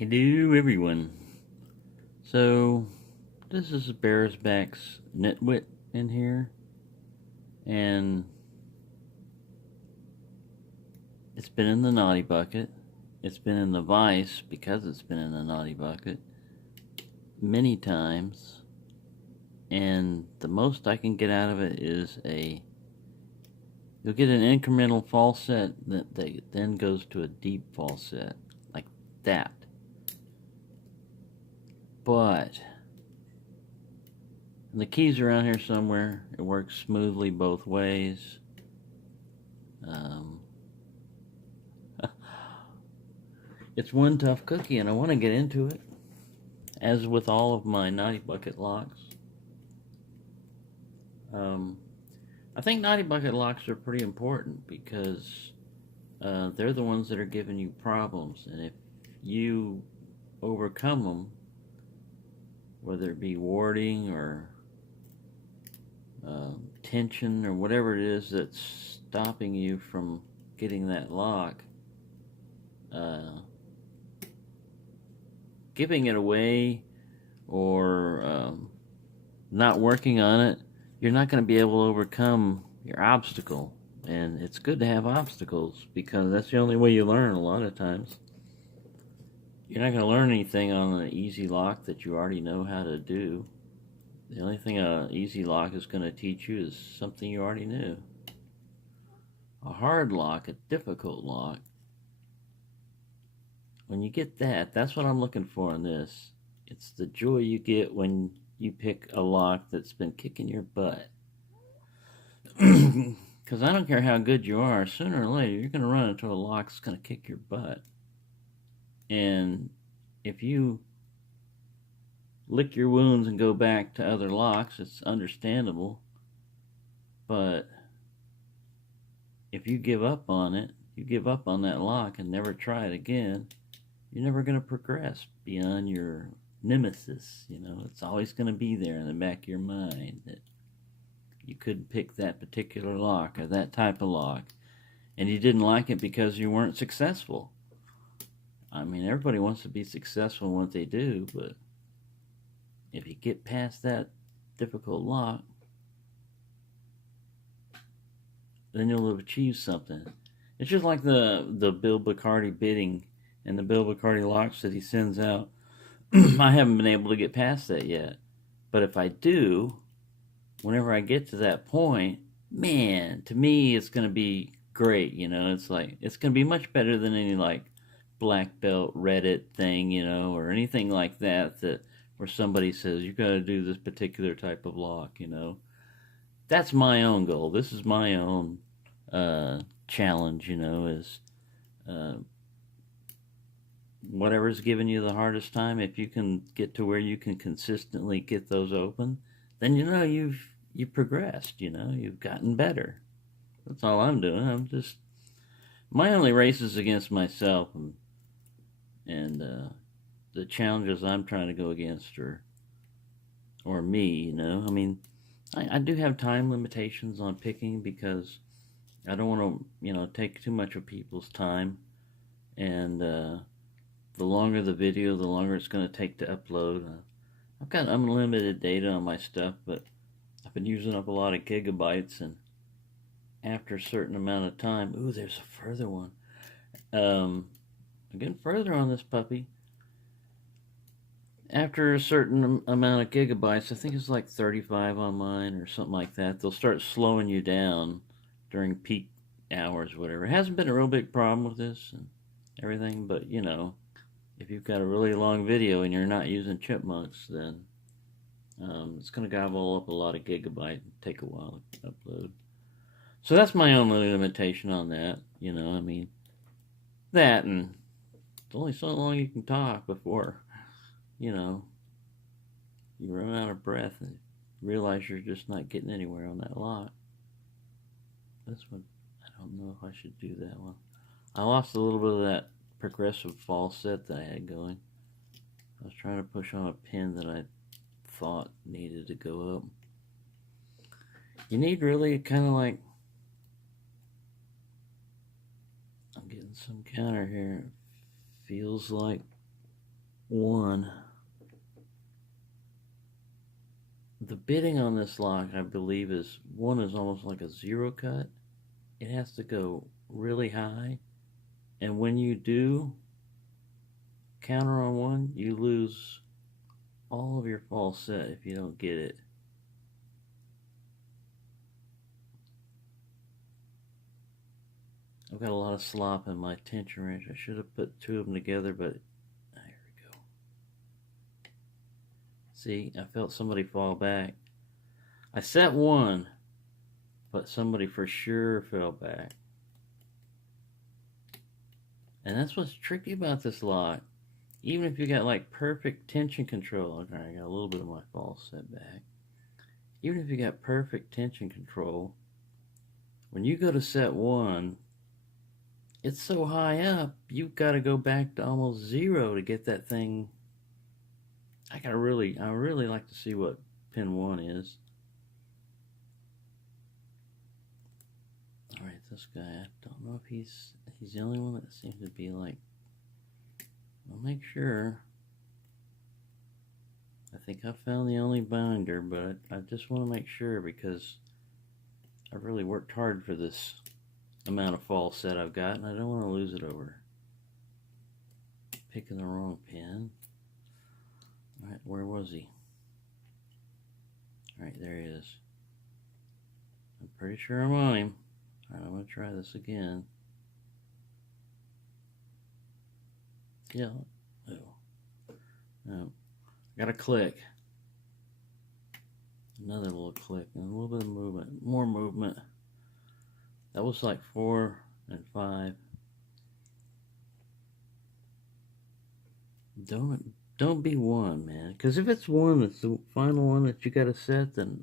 Hello everyone. So this is Bearsback's Nit-Wit in here, and it's been in the naughty bucket. It's been in the vice because it's been in the naughty bucket many times, and the most I can get out of it is you'll get an incremental falset that then goes to a deep falset like that. But the key's around here somewhere. It works smoothly both ways. It's one tough cookie, and I want to get into it. As with all of my naughty bucket locks, I think naughty bucket locks are pretty important because they're the ones that are giving you problems, and if you overcome them, whether it be warding or tension or whatever it is that's stopping you from getting that lock, giving it away or not working on it, you're not going to be able to overcome your obstacle. And it's good to have obstacles because that's the only way you learn a lot of times. You're not going to learn anything on an easy lock that you already know how to do. The only thing an easy lock is going to teach you is something you already knew. A hard lock, a difficult lock, when you get that, that's what I'm looking for in this. It's the joy you get when you pick a lock that's been kicking your butt. Because I don't care how good you are, sooner or later you're going to run into a lock that's going to kick your butt. And if you lick your wounds and go back to other locks, it's understandable. But if you give up on it, you give up on that lock and never try it again, you're never going to progress beyond your nemesis. You know, it's always going to be there in the back of your mind that you couldn't pick that particular lock or that type of lock, and you didn't like it because you weren't successful. I mean, everybody wants to be successful in what they do, but if you get past that difficult lock, then you'll have achieved something. It's just like the Bill Bacardi bidding and the Bill Bacardi locks that he sends out. I haven't been able to get past that yet. But if I do, whenever I get to that point, man, to me it's going to be great. You know, it's like, it's going to be much better than any like black belt Reddit thing, you know, or anything like that where somebody says you got to do this particular type of lock, you know. That's my own goal. This is my own challenge, you know, is whatever's giving you the hardest time, if you can get to where you can consistently get those open, then you know you've progressed, you know, you've gotten better. That's all I'm doing. I'm just, my only race is against myself, and the challenges I'm trying to go against or me, you know. I mean, I do have time limitations on picking because I don't want to, you know, take too much of people's time, and the longer the video, the longer it's going to take to upload. I've got unlimited data on my stuff, but I've been using up a lot of gigabytes, and after a certain amount of time, ooh, there's a further one. I'm getting further on this puppy. After a certain amount of gigabytes, I think it's like 35 on mine or something like that, they'll start slowing you down during peak hours, whatever. It hasn't been a real big problem with this and everything, but you know, if you've got a really long video and you're not using chipmunks, then it's going to gobble up a lot of gigabyte and take a while to upload. So that's my only limitation on that, you know. I mean, that, and it's only so long you can talk before, you know, you run out of breath and realize you're just not getting anywhere on that lock. This one, I don't know if I should do that one. I lost a little bit of that progressive falset that I had going. I was trying to push on a pin that I thought needed to go up. You need really kind of like, I'm getting some counter here. Feels like 1. The bitting on this lock, I believe, is 1 is almost like a 0 cut. It has to go really high, and when you do counter on 1, you lose all of your false set if you don't get it. I've got a lot of slop in my tension wrench. I should have put 2 of them together, but there we go. See, I felt somebody fall back. I set 1, but somebody for sure fell back. And that's what's tricky about this lock. Even if you got like perfect tension control, okay, I got a little bit of my false set back. Even if you got perfect tension control, when you go to set 1, it's so high up, you've got to go back to almost 0 to get that thing. I really like to see what pin 1 is. All right, this guy, I don't know if he's the only one that seems to be like, I'll make sure. I think I found the only binder, but I just want to make sure because I really worked hard for this amount of false set I've got, and I don't want to lose it over picking the wrong pin. All right, where was he? All right, there he is. I'm pretty sure I'm on him. All right, I'm going to try this again. Yeah. Oh. No. Got a click. Another little click. And a little bit of movement. More movement. That was like 4 and 5. Don't be 1, man. Because if it's 1, it's the final one that you got to set, then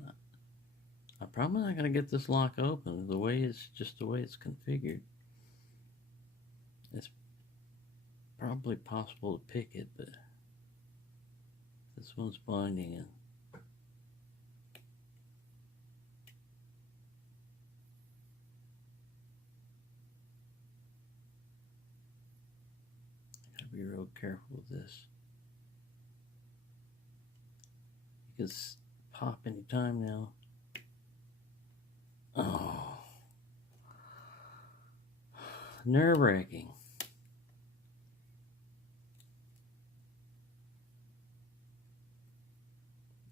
I'm probably not going to get this lock open. The way it's configured. It's probably possible to pick it, but this one's binding in. Gotta be real careful with this. You can pop anytime now. Oh, nerve-wracking.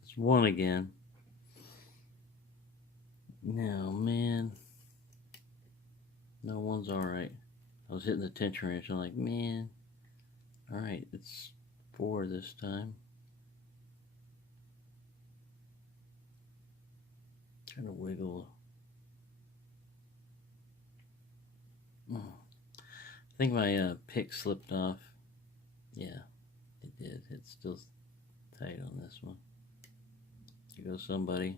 It's 1 again. No, man. No, 1's alright. I was hitting the tension wrench. I'm like, man. Alright, it's 4 this time. Trying to wiggle. I think my pick slipped off. Yeah, it did. It's still tight on this one. Here goes somebody.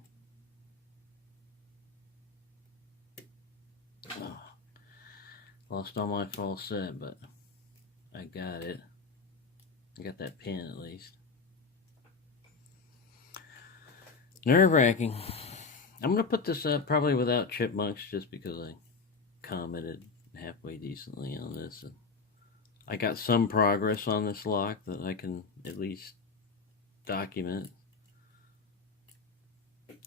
Oh, lost all my false set, but I got it. I got that pin at least. Nerve-wracking. I'm going to put this up probably without chipmunks just because I commented halfway decently on this. And I got some progress on this lock that I can at least document.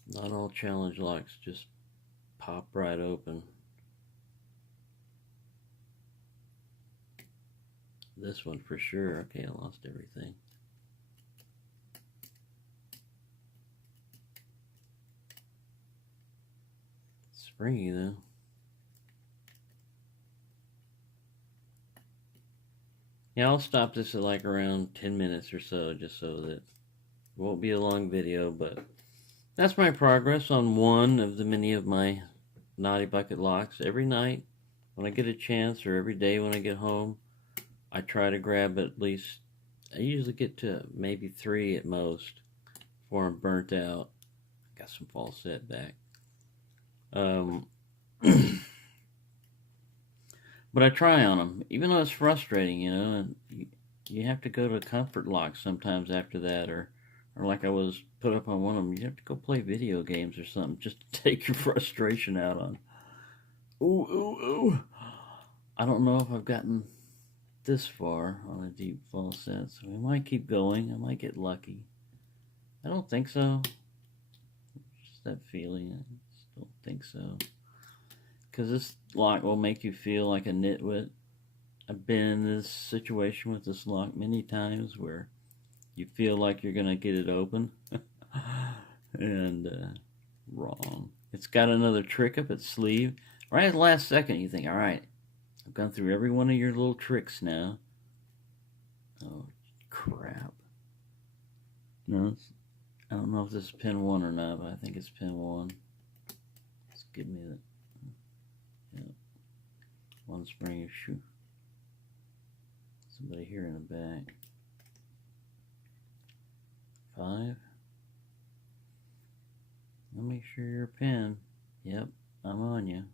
Not all challenge locks just pop right open. This one for sure. Okay, I lost everything. Springy though. Yeah, I'll stop this at like around 10 minutes or so, just so that it won't be a long video, but that's my progress on one of the many of my Naughty Bucket locks. Every night when I get a chance, or every day when I get home, I try to grab at least, I usually get to maybe 3 at most before I'm burnt out. Got some false set back. But I try on them, even though it's frustrating, you know, and you have to go to comfort locks sometimes after that, or like I was put up on one of them, you have to go play video games or something just to take your frustration out on. Ooh. I don't know if I've gotten this far on a deep fall set, so we might keep going. I might get lucky. I don't think so. Just that feeling. I just don't think so. Because this lock will make you feel like a nitwit. I've been in this situation with this lock many times where you feel like you're going to get it open. And wrong. It's got another trick up its sleeve. Right at the last second, you think, all right, I've gone through every one of your little tricks now. Oh, crap. No, I don't know if this is pin 1 or not, but I think it's pin 1. Just give me that. Yeah. One spring of shoe. Somebody here in the back. 5. Let me make sure you're a pin. Yep, I'm on you.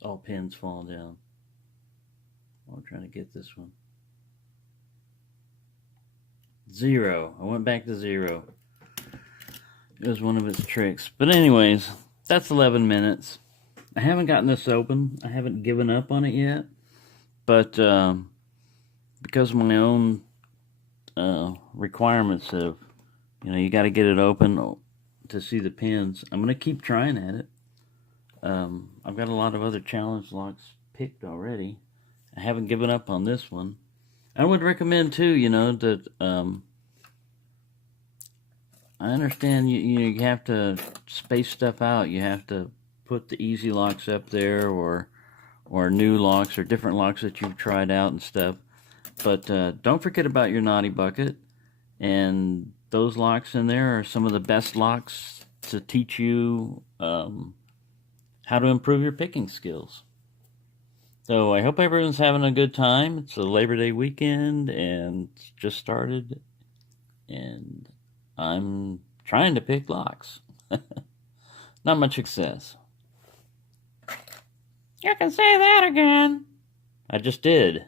All pins falling down. I'm trying to get this one. 0. I went back to 0. It was one of its tricks. But anyways, that's 11 minutes. I haven't gotten this open. I haven't given up on it yet. But because of my own requirements of, you got to get it open to see the pins, I'm going to keep trying at it. I've got a lot of other challenge locks picked already. I haven't given up on this one. I would recommend too, that I understand you have to space stuff out. You have to put the easy locks up there, or new locks, or different locks that you've tried out and stuff. But don't forget about your naughty bucket. And those locks in there are some of the best locks to teach you how to improve your picking skills. So I hope everyone's having a good time. It's a Labor Day weekend and it's just started. And I'm trying to pick locks. Not much success. You can say that again. I just did.